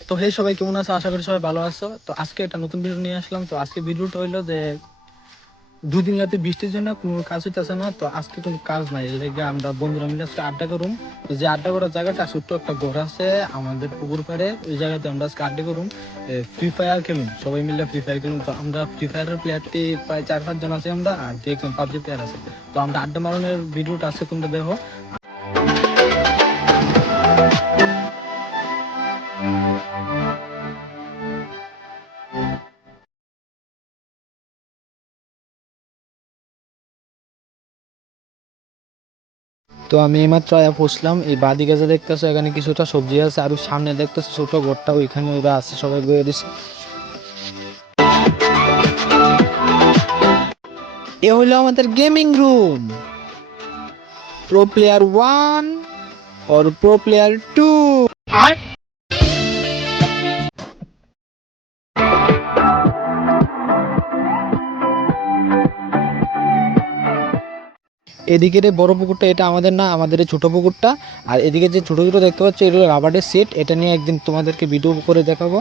তো হে সবাই কেমন আছো? আশা করি সবাই ভালো আছো। তো আজকে একটা নতুন ভিডিও নিয়ে আসলাম। তো আজকে ভিডিওটা হইলো যে 2 দিন রাতে বৃষ্টির জন্য কোনো কাজ হইতেছে না। তো আজকে কোনো কাজ নাই, এর লেগে আমরা বন্ধুরা মিলে আজকে আড্ডা করুম। তো যে আড্ডা করার জায়গাটা ছোট্ট একটা ঘর আছে আমাদের পুকুর পাড়ে, ওই জায়গাতে আমরা আজকে আড্ডা করুম। ফ্রি ফায়ার খেলুম, সবাই মিলে ফ্রি ফায়ার খেলুম। তো আমরা ফ্রি ফায়ারের প্লেয়ারটি প্রায় 4-5 জন আছি আমরা, আর যে একজন পাবজি প্লেয়ার আছে। তো আমরা আড্ডা মারনের ভিডিওটা আছে, তোমরা দেখো। তো আমি এইমাত্র আয়া পৌঁছলাম। এই বাদি গাছে দেখতেছো এখানে কিছুটা সবজি আছে, আর সামনে দেখতেছো ছোট ঘরটা, ওইখানে ওরা আছে, সবাই বয়ে দিছে। এ হলো আমাদের গেমিং রুম। প্রো প্লেয়ার 1 और প্রো প্লেয়ার 2। এদিকে যে বড় পুকুরটা, এটা আমাদের না, আমাদের এই ছোট পুকুরটা। আর এদিকে যে ছোট ছোট দেখতে পাচ্ছ, এটা হলো রাবারের সেট। এটা নিয়ে একদিন তোমাদেরকে ভিডিও করে দেখাবো।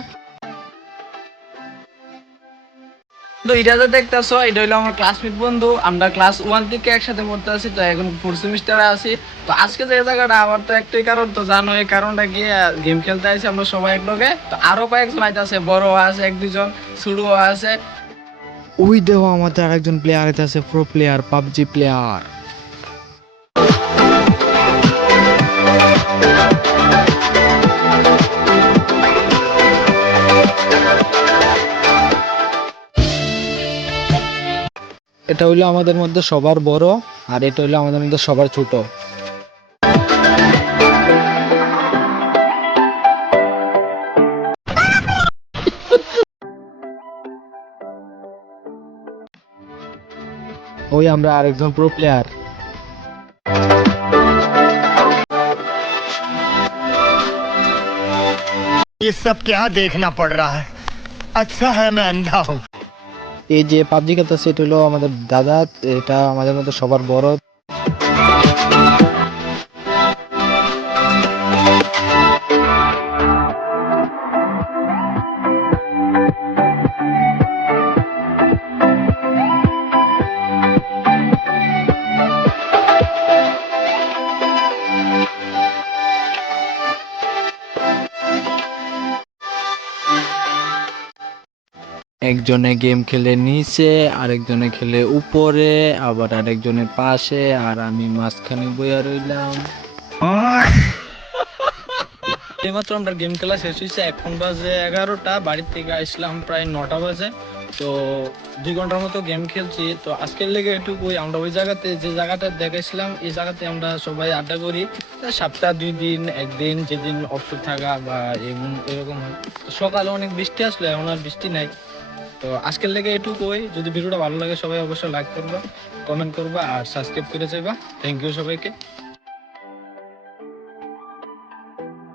তো এটা যে দেখতেছো, এটা হলো আমার ক্লাসমেট বন্ধু। আমরা ক্লাস 1 থেকে একসাথে পড়তে আছি, তো এখন 4th সেমিস্টারে আছি। তো আজকে যে জায়গাটা আমার, তো একটাই কারণ, তো জানো এই কারণটা কি, গেম খেলতে আছি আমরা সবাই একলগে। তো আরো কয়েকজন আছে, বড় আছে, 1-2 জন ছোট আছে। ওই দেখো আমাদের আরেকজন প্লেয়ার আছে, প্রো প্লেয়ার, পাবজি প্লেয়ার। এটা হইলো আমাদের মধ্যে সবার বড়, আর এটা হইলো আমাদের মধ্যে সবার ছোট। ওই আমরা আরেকজন প্রো প্লেয়ার। ये सब क्या देखना पड़ रहा है। अच्छा है मैं अंधा हूँ। এই যে পাবজি খেলতেছে, এটা হলো আমাদের দাদা। এটা আমাদের মধ্যে সবার বড়। একজনে গেম খেলে নিচে, আরেকজনে খেলে উপরে, আবার আরেকজনের পাশে, আর আমি মাঝখানে বইয়া রইলাম। এইমাত্র আমরা গেম খেলা শেষ হয়েছে, এখন বাজে 11টা। বাড়ির থেকে আসলাম প্রায় 9টা বাজে। তো 2 ঘন্টার মতো গেম খেলছি। তো আজকের লেগে এটুকুই। আমরা ওই জায়গাতে, যে জায়গাটা দেখাইছিলাম, এই জায়গাতে আমরা সবাই আড্ডা করি। সপ্তাহ 2 দিন, একদিন যেদিন অফ থাকা বা এরকম হয়। তো সকালে অনেক বৃষ্টি আসলো, এখন আর বৃষ্টি নাই। তো আজকের লেগে এটুকুই। যদি ভিডিওটা ভালো লাগে সবাই অবশ্যই লাইক করবা, কমেন্ট করবা, আর সাবস্ক্রাইব করে যাবা। থ্যাংক ইউ সবাইকে।